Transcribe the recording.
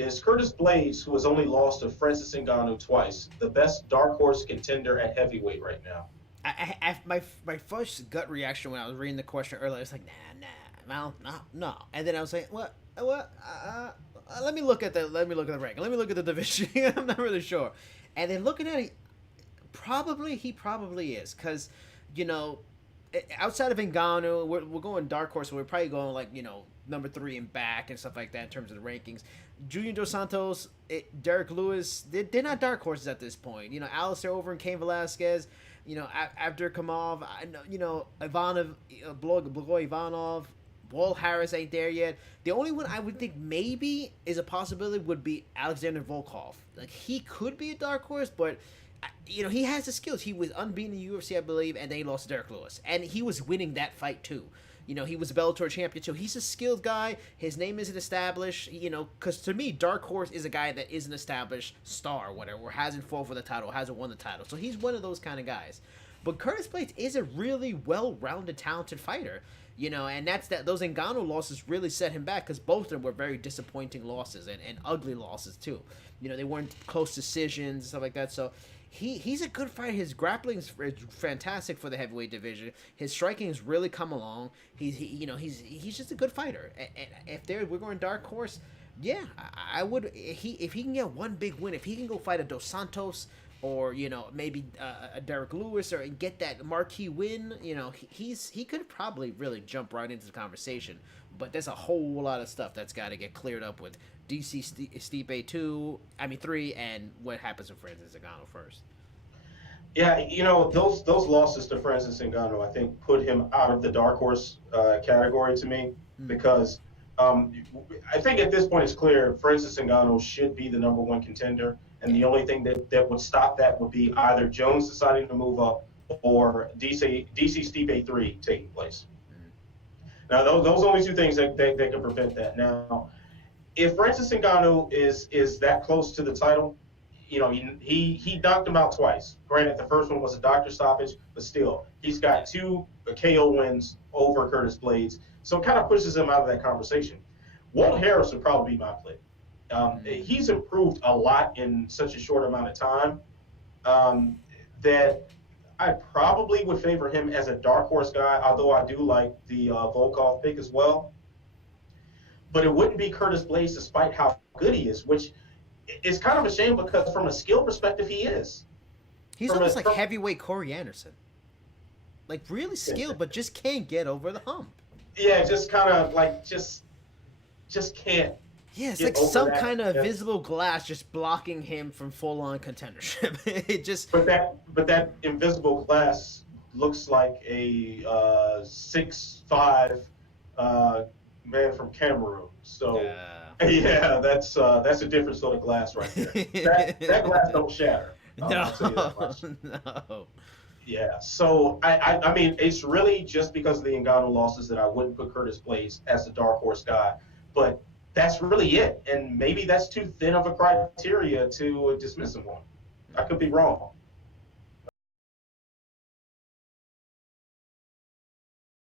Is Curtis Blaydes, who has only lost to Francis Ngannou twice, the best dark horse contender at heavyweight right now? My first gut reaction when I was reading the question earlier, I was like, no. And then I was like, what? Let me look at the ranking. Let me look at the division. I'm not really sure. And then looking at it, he probably is, because, outside of Ngannou, we're going dark horse. So we're probably going like number 3 and back and stuff like that in terms of the rankings. Junior Dos Santos, Derek Lewis, they're not dark horses at this point. Alistair Overeem, Cain Velasquez, Abdurakhimov, Ivanov, Blagoy Ivanov, Walt Harris ain't there yet. The only one I would think maybe is a possibility would be Alexander Volkov. Like, he could be a dark horse, but he has the skills. He was unbeaten in the UFC, I believe, and then he lost to Derek Lewis, and he was winning that fight too. He was a Bellator champion, so he's a skilled guy. His name isn't established, because to me, dark horse is a guy that is an established star, or whatever, or hasn't fought for the title, hasn't won the title. So he's one of those kind of guys. But Curtis Blaydes is a really well-rounded, talented fighter, and those Ngannou losses really set him back, because both of them were very disappointing losses and ugly losses too. They weren't close decisions and stuff like that. So he's a good fighter. His grappling is fantastic for the heavyweight division. His striking has really come along. He's just a good fighter. And if we're going dark horse, yeah, I would. If he can get one big win, if he can go fight a Dos Santos, or maybe a Derek Lewis, or get that marquee win, he could probably really jump right into the conversation. But there's a whole lot of stuff that's got to get cleared up with DC Stipe 3, and what happens with Francis Ngannou first. Yeah, those losses to Francis Ngannou, I think, put him out of the dark horse category to me, because I think at this point it's clear Francis Ngannou should be the number 1 contender. And the only thing that would stop that would be either Jones deciding to move up, or DC Stipe 3 taking place. Now, those are only 2 things that can prevent that. Now, if Francis Ngannou is that close to the title, he knocked him out twice. Granted, the first one was a doctor stoppage, but still, he's got 2 KO wins over Curtis Blaydes, so it kind of pushes him out of that conversation. Walt Harris would probably be my play. He's improved a lot in such a short amount of time that I probably would favor him as a dark horse guy, although I do like the Volkov pick as well. But it wouldn't be Curtis Blaydes, despite how good he is, which is kind of a shame, because from a skill perspective, he is. He's almost like heavyweight Corey Anderson. Like, really skilled, but just can't get over the hump. Yeah, just kind of like just can't. Yeah, it's like some kind of invisible glass just blocking him from full-on contendership. It just. But that invisible glass looks like a 6'5" man from Cameroon. So yeah, that's a different sort of glass right there. That glass don't shatter. No. Yeah, so I mean, it's really just because of the Ngannou losses that I wouldn't put Curtis Blaydes as the dark horse guy, but that's really it. And maybe that's too thin of a criteria to dismiss him on. I could be wrong.